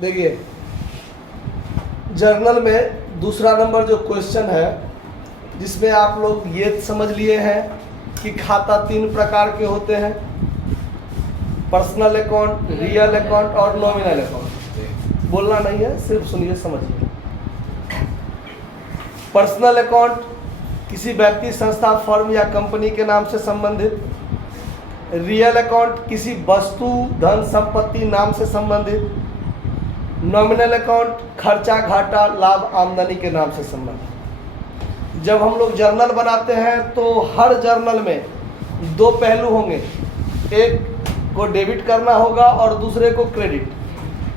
देखिए जर्नल में दूसरा नंबर जो क्वेश्चन है जिसमें आप लोग ये समझ लिए हैं कि खाता तीन प्रकार के होते हैं, पर्सनल अकाउंट, रियल अकाउंट और नॉमिनल अकाउंट। बोलना नहीं है, सिर्फ सुनिए समझिए। पर्सनल अकाउंट किसी व्यक्ति, संस्था, फर्म या कंपनी के नाम से संबंधित। रियल अकाउंट किसी वस्तु, धन, संपत्ति, नाम से संबंधित। नॉमिनल अकाउंट खर्चा, घाटा, लाभ, आमदनी के नाम से संबंधित। जब हम लोग जर्नल बनाते हैं तो हर जर्नल में दो पहलू होंगे, एक को डेबिट करना होगा और दूसरे को क्रेडिट।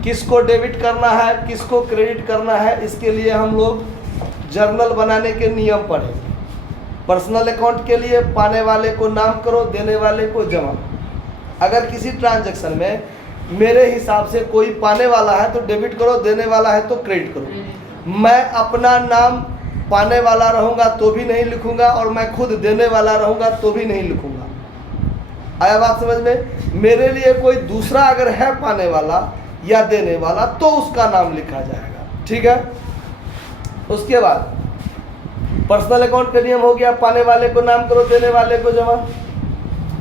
किसको डेबिट करना है, किसको क्रेडिट करना है, इसके लिए हम लोग जर्नल बनाने के नियम पढ़े। पर्सनल अकाउंट के लिए पाने वाले को नाम करो, देने वाले को जमा। अगर किसी ट्रांजैक्शन में मेरे हिसाब से कोई पाने वाला है तो डेबिट करो, देने वाला है तो क्रेडिट करो। मैं अपना नाम पाने वाला रहूँगा तो भी नहीं लिखूँगा और मैं खुद देने वाला रहूँगा तो भी नहीं लिखूँगा। आया बात समझ में? मेरे लिए कोई दूसरा अगर है पाने वाला या देने वाला तो उसका नाम लिखा जाएगा, ठीक है। उसके बाद पर्सनल अकाउंट का नियम हो गया, पाने वाले को नाम करो, देने वाले को जमा।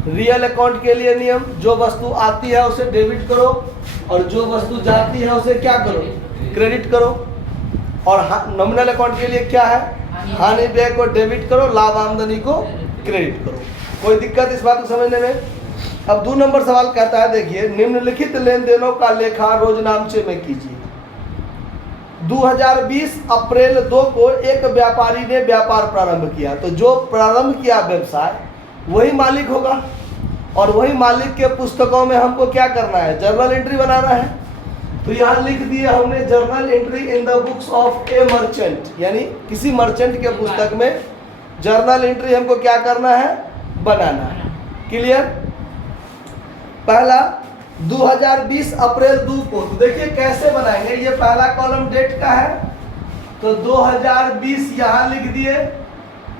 रियल अकाउंट के लिए नियम, जो वस्तु आती है उसे डेबिट करो और जो वस्तु जाती है उसे क्या करो, क्रेडिट करो। और नॉमिनल अकाउंट के लिए क्या है, हानि व्यय को डेबिट करो, लाभ आमदनी को क्रेडिट करो। कोई दिक्कत इस बात को समझने में? अब 2 नंबर सवाल कहता है, देखिए, निम्नलिखित लेन देनों का लेखा रोजनामचे में कीजिए। 2020 अप्रैल 2 को एक व्यापारी ने व्यापार प्रारंभ किया, तो जो प्रारंभ किया व्यवसाय वही मालिक होगा और वही मालिक के पुस्तकों में हमको क्या करना है, जर्नल एंट्री बनाना है। तो यहाँ लिख दिए हमने journal entry in the books of A merchant, यानी किसी मर्चेंट के पुस्तक में जर्नल एंट्री हमको क्या करना है, बनाना है। क्लियर? पहला 2020 अप्रैल 2 को, तो देखिए कैसे बनाएंगे। ये पहला कॉलम डेट का है तो 2020 यहाँ लिख दिए।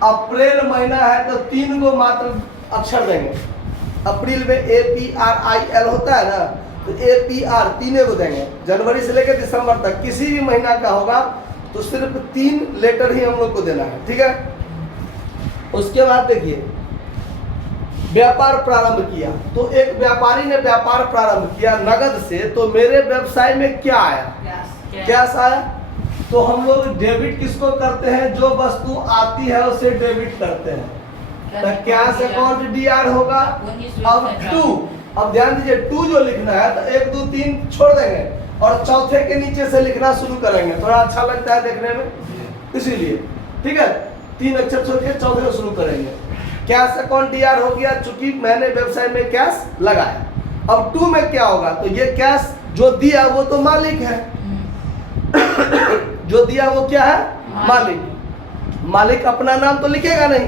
अप्रैल महीना है तो 3 को मात्र अक्षर देंगे। अप्रैल में APRIL होता है ना, तो APR 3 को देंगे। जनवरी से लेकर दिसंबर तक किसी भी महीना का होगा तो सिर्फ 3 लेटर ही हम लोग को देना है, ठीक है। उसके बाद देखिए व्यापार प्रारंभ किया, तो एक व्यापारी ने व्यापार प्रारंभ किया नगद से, तो मेरे व्यवसाय में क्या आया, कैश आया। तो हम लोग डेबिट किसको करते हैं, जो वस्तु आती है उसे डेबिट करते हैं, तो कैश अकाउंट DR होगा। अब 2, अब ध्यान दीजिए 2 जो लिखना है तो 1 2 3 छोड़ देंगे और चौथे के नीचे से लिखना शुरू करेंगे, थोड़ा अच्छा लगता है देखने में, इसीलिए, ठीक है। 3 अक्षर छोड़ के चौथे को शुरू करेंगे। कैश अकाउंट DR हो गया, चूंकि मैंने व्यवसाय में कैश लगाया। अब 2 में क्या होगा, तो ये कैश जो दिया वो तो मालिक है जो दिया वो क्या है, मालिक। मालिक अपना नाम तो लिखेगा नहीं,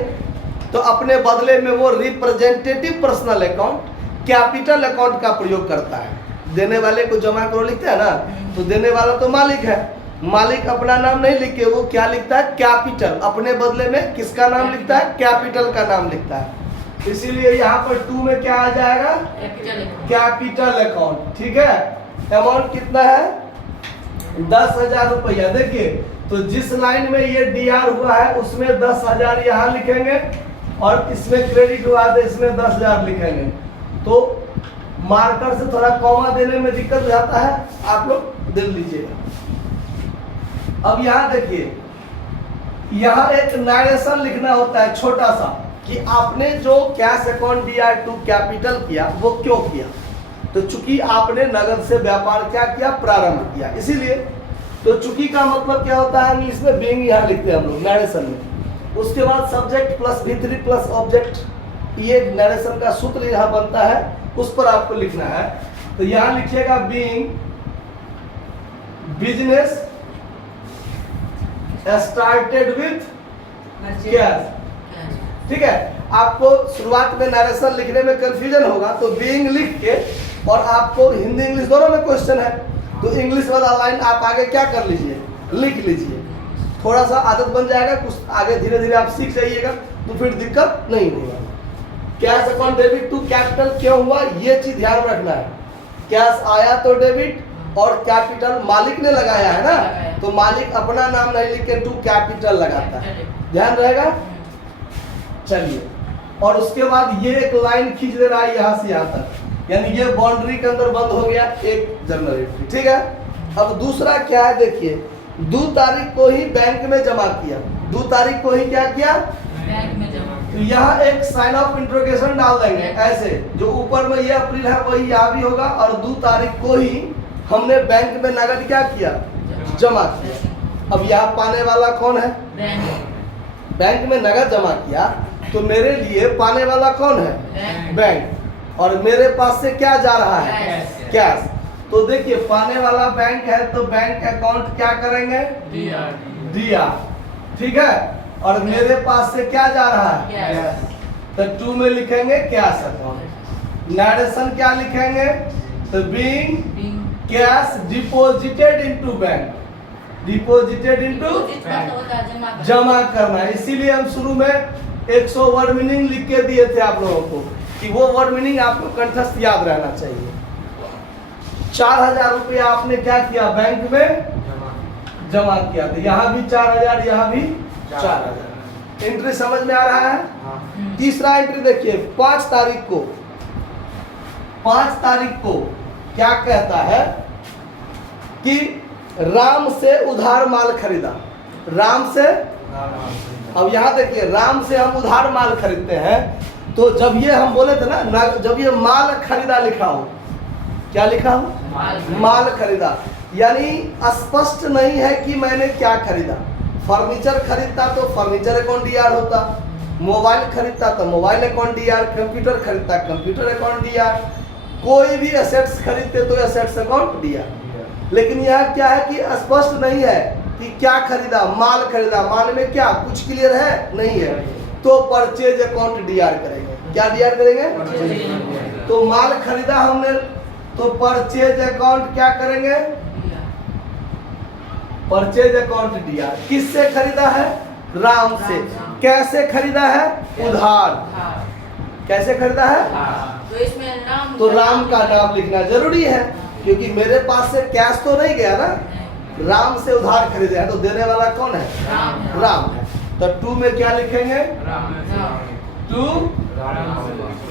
तो अपने बदले में वो representative personal account, capital account का प्रयोग करता है। देने वाले को जमा करो लिखता है ना, तो देने वाला तो मालिक है, मालिक अपना नाम नहीं लिख के वो क्या लिखता है, कैपिटल। अपने बदले में किसका नाम लिखता है, कैपिटल का नाम लिखता है। इसीलिए यहाँ पर 2 में क्या आ जाएगा, कैपिटल अकाउंट, ठीक है। अमाउंट कितना है, 10,000 रुपया। देखिए तो जिस लाइन में ये DR हुआ है उसमें 10,000 यहाँ लिखेंगे और इसमें क्रेडिट हुआ है इसमें 10,000 लिखेंगे। तो मार्कर से थोड़ा कॉमा देने में दिक्कत हो जाता है, आप लोग देख लीजिएगा। अब यहाँ देखिए, यहाँ एक नरेशन लिखना होता है छोटा सा, कि आपने जो cash account DR to capital किया वो क्यों किया। तो चूंकि आपने नगद से व्यापार क्या किया, प्रारंभ किया, इसीलिए। तो चूंकि का मतलब क्या होता है इंग्लिश में, बीइंग यहाँ लिखते हैं हम लोग नरेशन में। उसके बाद subject plus V3 plus object, ये नरेशन का सूत्र यहाँ बनता है, उस पर आपको लिखना है। तो यहाँ लिखिएगा being business started with cash, ठीक है। आपको शुरुआत में नरेशन लिखने में कंफ्यूजन होगा, तो बीइंग लिख के, और आपको हिंदी इंग्लिश दोनों में क्वेश्चन है, तो इंग्लिश वाला लाइन आप आगे क्या कर लीजिए, लिख लीजिए। थोड़ा सा आदत बन जाएगा, कुछ आगे धीरे धीरे आप सीख जाइएगा तो फिर दिक्कत नहीं होगा। Cash account debit to capital क्यों हुआ, ये चीज ध्यान रखना है। कैश आया तो डेबिट और कैपिटल मालिक ने लगाया है ना, तो मालिक अपना नाम नहीं लिख के टू कैपिटल लगाता है, ध्यान रहेगा। चलिए, और उसके बाद ये एक लाइन खींच दे रहा है यहाँ से यहाँ तक, यानी ये बाउंड्री के अंदर बंद हो गया एक जर्नल एंट्री, ठीक है। अब दूसरा क्या है, देखिए 2 तारीख को ही बैंक में जमा किया, 2 तारीख को ही क्या किया, बैंक में जमा। तो यहाँ एक साइन ऑफ इंट्रोगेशन डाल देंगे ऐसे, जो ऊपर में ये अप्रैल है वही यहाँ भी होगा, और 2 तारीख को ही हमने बैंक में नगद क्या किया, जमा किया। अब यहाँ पाने वाला कौन है, बैंक में नगद जमा किया, तो मेरे लिए पाने वाला कौन है, बैंक, और मेरे पास से क्या जा रहा है, कैश। तो देखिए पाने वाला बैंक है, तो बैंक अकाउंट क्या करेंगे, दिया, ठीक है, और मेरे पास से क्या जा रहा है, तो 2 में लिखेंगे कैश अकाउंट। नरेशन क्या लिखेंगे, तो being cash deposited into bank, deposited into जमा करना है। इसीलिए हम शुरू में 100 वर्ड मीनिंग लिख के दिए थे आप लोगों को, कि वो वर्ड मीनिंग आपको कंठस्थ याद रहना चाहिए। 4000 रुपया आपने क्या किया, बैंक में जमा किया, तो यहाँ भी 4000, यहाँ भी 4000। एंट्री समझ में आ रहा है। तीसरा एंट्री देखिए, 5 तारीख को, 5 तारीख को क्या कहता है कि राम से उधार माल खरीदा, राम से, अब यहाँ देखिए राम से हम उधार माल खरीदते हैं, तो जब ये हम बोले थे ना, जब ये माल खरीदा लिखा हो, क्या लिखा हो, माल खरीदा, यानी स्पष्ट नहीं है कि मैंने क्या खरीदा। फर्नीचर खरीदता तो फर्नीचर अकाउंट डीआर होता, मोबाइल खरीदता तो मोबाइल अकाउंट डीआर, कंप्यूटर खरीदता कंप्यूटर अकाउंट डीआर, कोई भी एसेट्स खरीदते तो एसेट्स अकाउंट डीआर। लेकिन यह क्या है कि स्पष्ट नहीं है कि क्या खरीदा, माल खरीदा, माल में क्या कुछ क्लियर है, नहीं है, तो परचेज अकाउंट डीआर करेंगे। क्या डीआर करेंगे, तो माल खरीदा हमने, तो परचेज अकाउंट क्या करेंगे, परचेज अकाउंट डीआर। किससे खरीदा है, राम से। कैसे खरीदा है, उधार। कैसे खरीदा है, तो इसमें राम, तो राम का नाम लिखना जरूरी है, क्योंकि मेरे पास से कैश तो नहीं गया ना, राम से उधार खरीदे हैं, तो देने वाला कौन है, राम है। तो 2 में क्या लिखेंगे, टू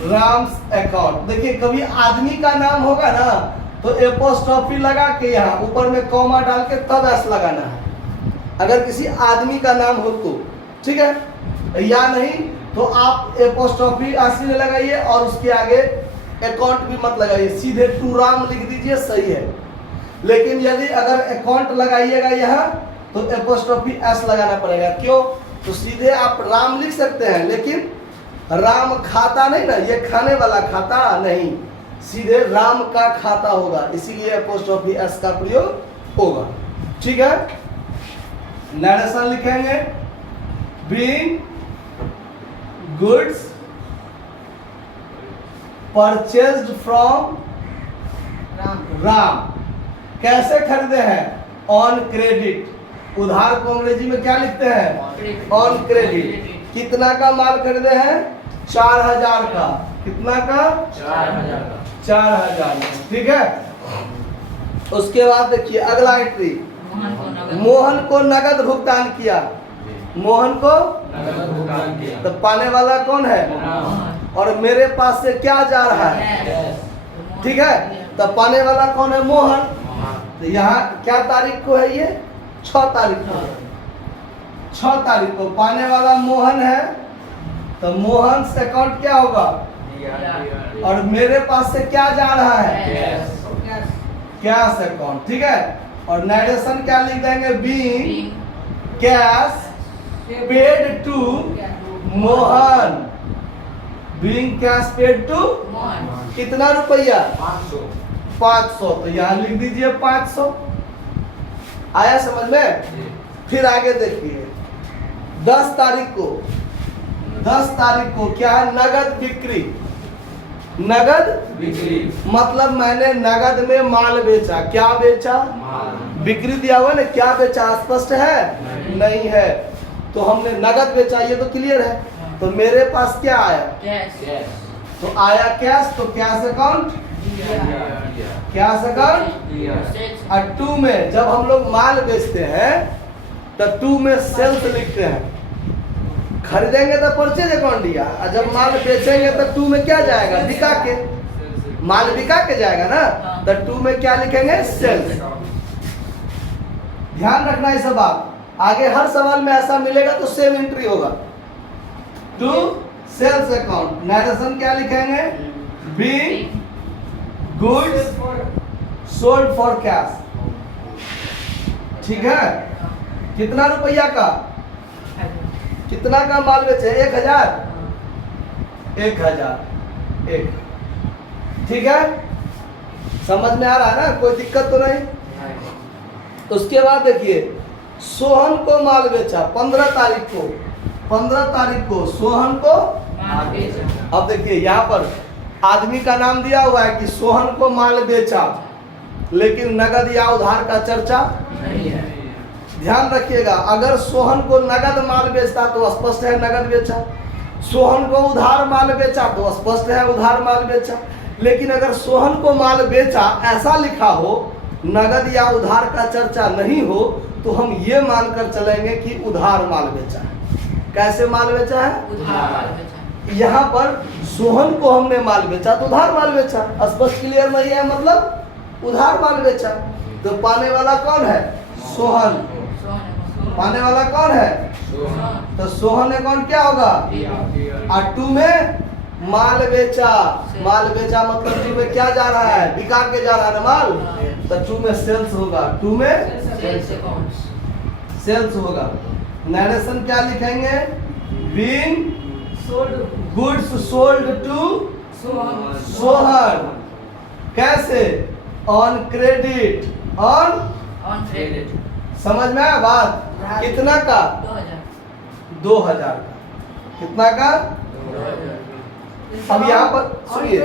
राम्स अकाउंट। देखिए कभी आदमी का नाम होगा ना, तो एपोस्ट्रोफी लगा के यहाँ ऊपर में कॉमा डाल के तब एस लगाना है, अगर किसी आदमी का नाम हो तो, ठीक है, या नहीं तो आप एपोस्ट्रोफी असली में लगाइए और उसके आगे अकाउंट भी मत लगाइए, सीधे टू राम लिख दीजिए, सही है। लेकिन यदि अगर अकाउंट लगाइएगा यहाँ, तो एपोस्ट्रोफी एस लगाना पड़ेगा। क्यों, तो सीधे आप राम लिख सकते हैं, लेकिन राम खाता नहीं ना, ये खाने वाला खाता नहीं, सीधे राम का खाता होगा, इसीलिए एपोस्ट्रोफी एस का प्रयोग होगा, ठीक है। नरेशन लिखेंगे, being goods purchased from Ram. कैसे खरीदे हैं, ऑन क्रेडिट। उधार को अंग्रेजी में क्या लिखते हैं, ऑन क्रेडिट। कितना का माल खरीदे हैं, 4000 का। कितना का, 4000, ठीक है। उसके बाद देखिए अगला एंट्री, मोहन को नगद भुगतान किया, मोहन को नगद भुगतान किया, तो पाने वाला कौन है, और मेरे पास से क्या जा रहा है, ठीक है, तो पाने वाला कौन है, मोहन। तो यहाँ क्या तारीख को है, ये 6 तारीख को, 6 तारीख को पाने वाला मोहन है, तो मोहन से अकाउंट क्या होगा, और मेरे पास से क्या जा रहा है, कैश अकाउंट, ठीक है। और नरेशन क्या लिख देंगे, being cash paid to Mohan, being cash paid to, कितना रुपया, 500, तो यहाँ लिख दीजिए 500। आया समझ में। फिर आगे देखिए 10 तारीख को, 10 तारीख को क्या है, नगद बिक्री। नगद बिक्री मतलब मैंने नगद में माल बेचा। क्या बेचा, बिक्री दिया हुआ ना, क्या बेचा स्पष्ट है, नहीं है, तो हमने नगद बेचा, ये तो क्लियर है। तो मेरे पास क्या आया, कैश, तो आया कैश, तो cash account cash account. Sales और टू में जब हम लोग माल बेचते हैं तो टू में सेल्स लिखते हैं। खरीदेंगे तो परचेज अकाउंट दिया, और जब माल बेचेंगे तो टू में क्या जाएगा, बिका के। माल बिका के जाएगा ना, तो टू में क्या लिखेंगे, सेल्स। ध्यान रखना ये सब बात, आगे हर सवाल में ऐसा मिलेगा तो सेम एंट्री होगा। टू सेल्स अकाउंट, नरेशन क्या लिखेंगे, being goods sold for cash. ठीक है, कितना रुपया का, कितना का माल बेचे, 1000, 1000 एक। ठीक है, समझ में आ रहा है ना, कोई दिक्कत तो नहीं। उसके बाद देखिए, सोहन को माल बेचा 15 तारीख को, 15 तारीख को सोहन को। माल बेचा। अब देखिए यहाँ पर आदमी का नाम दिया हुआ है कि सोहन को माल बेचा, लेकिन नगद या उधार का चर्चा नहीं है। ध्यान रखिएगा, अगर सोहन को नगद माल बेचता तो स्पष्ट है नगद बेचा, सोहन को उधार माल बेचा तो स्पष्ट है उधार माल बेचा। लेकिन अगर सोहन को माल बेचा ऐसा लिखा हो, नगद या उधार का चर्चा नहीं हो, तो हम ये मानकर चलेंगे कि उधार माल बेचा है। कैसे माल बेचा है, उधार माल बेचा। यहाँ पर सोहन को हमने माल बेचा तो उधार माल बेचा, स्पष्ट क्लियर नहीं है, मतलब उधार माल बेचा। तो पाने वाला कौन है, सोहन। पाने वाला कौन है, तो सोहन अकाउंट क्या होगा, और टू में माल बेचा। माल बेचा मतलब टू में क्या जा रहा है, बिका के जा रहा है ना माल, तो टू में सेल्स होगा, टू में सेल्स अकाउंट। सेल्स होगा। नरेशन क्या लिखेंगे, being goods sold to Sohan. कैसे, on credit, on, on credit. समझ में आया बात, कितना का, 2000। 2000 का, कितना का। अब यहाँ पर सुनिए,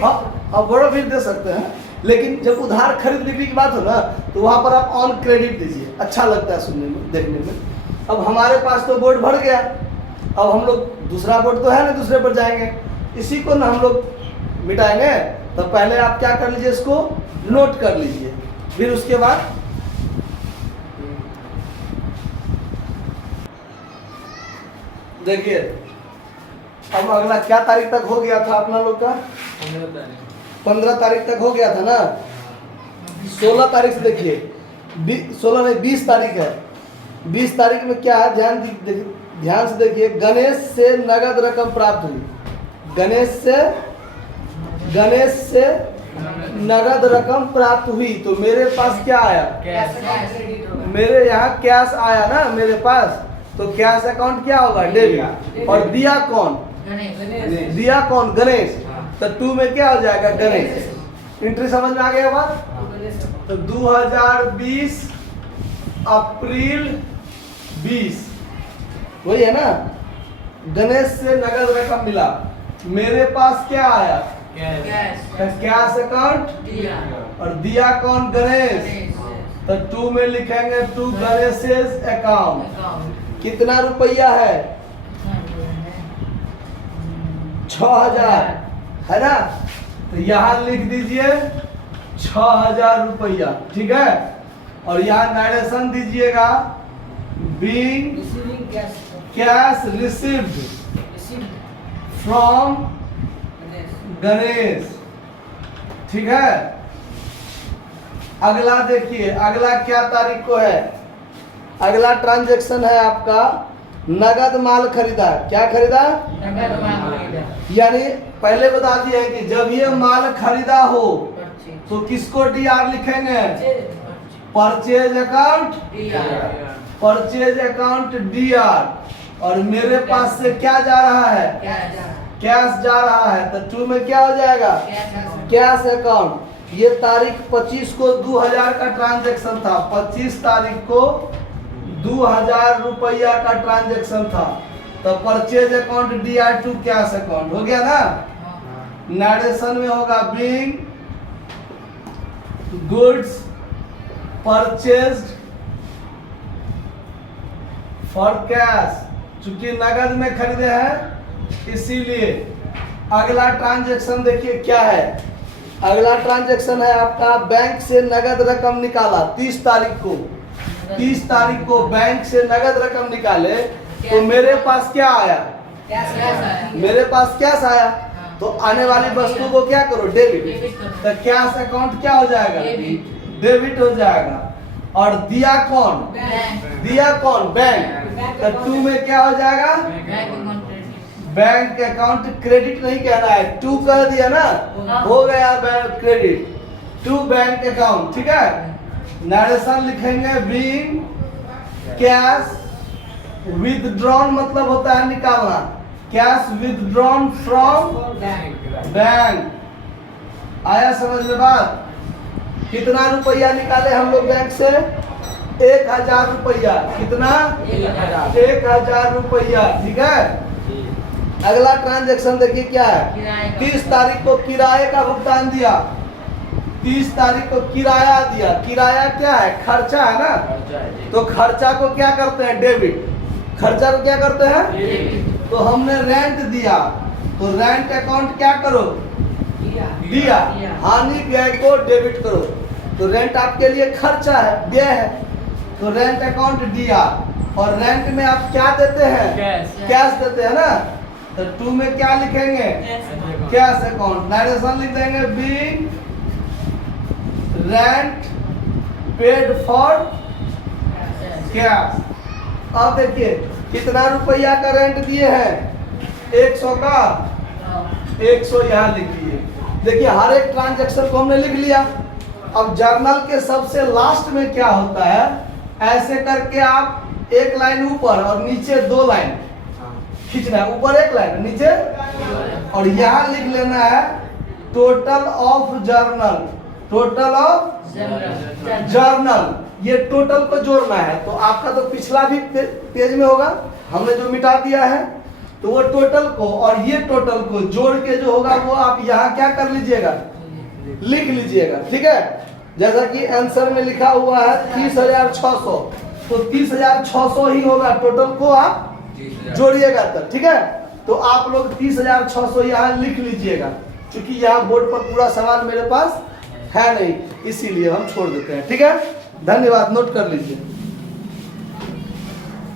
हाँ अब बड़ा फिर दे सकते हैं, लेकिन जब उधार खरीद बिक्री की बात हो ना, तो वहाँ पर आप ऑन क्रेडिट दीजिए, अच्छा लगता है सुनने में, देखने में। अब हमारे पास तो बोर्ड भर गया, अब हम लोग दूसरा बोर्ड तो है ना, दूसरे पर जाएंगे, इसी को ना हम लोग मिटाएंगे। तो पहले आप क्या कर लीजिए, इसको नोट कर लीजिए, फिर उसके बाद देखिए। अब अगला क्या तारीख तक हो गया था अपना लोग का, 15 तारीख तक हो गया था ना। 16 तारीख से देखिए, 16 नहीं 20 तारीख है। 20 तारीख में क्या है, ध्यान से देखिए, गणेश से नगद रकम प्राप्त हुई। गणेश से नगद रकम प्राप्त हुई, तो मेरे पास क्या आया, मेरे यहाँ कैश आया ना मेरे पास, तो कैश अकाउंट क्या होगा, डेबिट। और दिया कौन, दिया कौन, गणेश, तो टू में क्या हो जाएगा, गणेश। एंट्री समझ में आ गया बात। तो 2020 अप्रैल 20, वही है ना, गणेश से नगद रकम मिला, मेरे पास क्या आया, कैश अकाउंट, और दिया कौन, गणेश। तो टू में लिखेंगे टू गणेश अकाउंट। कितना रुपया है, 6000 है ना, तो यहाँ लिख दीजिए 6000 रुपया, ठीक है। और यहाँ नरेशन दीजिएगा, being cash received from Ganesh, ठीक है। अगला देखिए, अगला क्या तारीख को है, अगला ट्रांजैक्शन है आपका नगद माल खरीदा। क्या खरीदा, नगद माल खरीदा। यानी पहले बता दिया है कि जब ये माल खरीदा हो तो किसको डीआर लिखेंगे, purchase account, purchase account D R. और मेरे पास से क्या जा रहा है, कैश जा रहा है, तो टू में क्या हो जाएगा, कैश अकाउंट। ये तारीख 25 को 2000 का ट्रांजैक्शन था, 25 तारीख को 2000 रुपया का ट्रांजैक्शन था, तो purchase account DR to cash account हो गया ना। नरेशन में होगा, being goods purchased for cash, चूंकि नगद में खरीदे हैं इसीलिए अगला ट्रांजैक्शन देखिए क्या है। अगला ट्रांजैक्शन है आपका बैंक से नगद रकम निकाला 30 तारीख को। 30 तारीख को बैंक से नगद रकम निकाले तो मेरे पास क्या आया? कैश आया। मेरे पास कैश आया। हाँ। तो आने वाली वस्तु को क्या करो? डेबिट। डेबिट करो। तो कैश अकाउंट क्या हो जाएगा? डेबिट। डेबिट हो जाएगा। और दिया कौन? बैंक। दिया कौन? बैंक। तो टू में क्या हो जाएगा? Bank account credit. Bank account credit नहीं कहना है, टू कह दिया ना, हाँ। हो गया bank credit to bank account. ठीक है, नरेशन लिखेंगे बीइंग कैश विथड्रॉन, मतलब होता है निकालना। Cash withdrawn from bank. आया समझ में बात? कितना रुपया निकाले हम लोग बैंक से? 1000 रुपया। कितना? 1000 रुपया। ठीक है, अगला ट्रांजैक्शन देखिए क्या है। किराए का। 30 तारीख को किराए का भुगतान दिया। 30 तारीख को किराया दिया। किराया क्या है? खर्चा है ना। तो खर्चा को क्या करते हैं? डेबिट। खर्चा को क्या करते हैं? डेबिट। तो हमने रेंट दिया, तो रेंट अकाउंट क्या करो? दिया। हानि व्यय को डेबिट करो। तो रेंट आपके लिए खर्चा है, व्यय है, तो रेंट अकाउंट दिया। और रेंट में आप क्या देते हैं? कैश देते हैं ना। तो टू में क्या लिखेंगे? Cash account. नरेशन लिख देंगे being rent paid for cash. अब देखिए कितना रुपया का रेंट दिए हैं? 100 का। 100 यहाँ लिख दिए। देखिए हर एक ट्रांजैक्शन को हमने लिख लिया। अब जर्नल के सबसे लास्ट में क्या होता है, ऐसे करके आप एक लाइन ऊपर और नीचे 2 लाइन खींचना है। ऊपर एक लाइन, नीचे, और यहाँ लिख लेना है total of journal. Total of journal, ये टोटल को जोड़ना है। तो आपका तो पिछला भी पेज में होगा, हमने जो मिटा दिया है, तो वो टोटल को और ये टोटल को जोड़ के जो होगा वो आप यहाँ क्या कर लीजिएगा? लिख लीजिएगा। ठीक है, जैसा कि आंसर में लिखा हुआ है 30,600, तो 30,600 ही होगा। टोटल को आप जोड़िएगा तब। ठीक है, तो आप लोग 30,600 यहाँ लिख लीजिएगा, क्योंकि यहाँ बोर्ड पर पूरा सवाल मेरे पास है नहीं, इसीलिए हम छोड़ देते हैं। ठीक है, धन्यवाद, नोट कर लीजिए।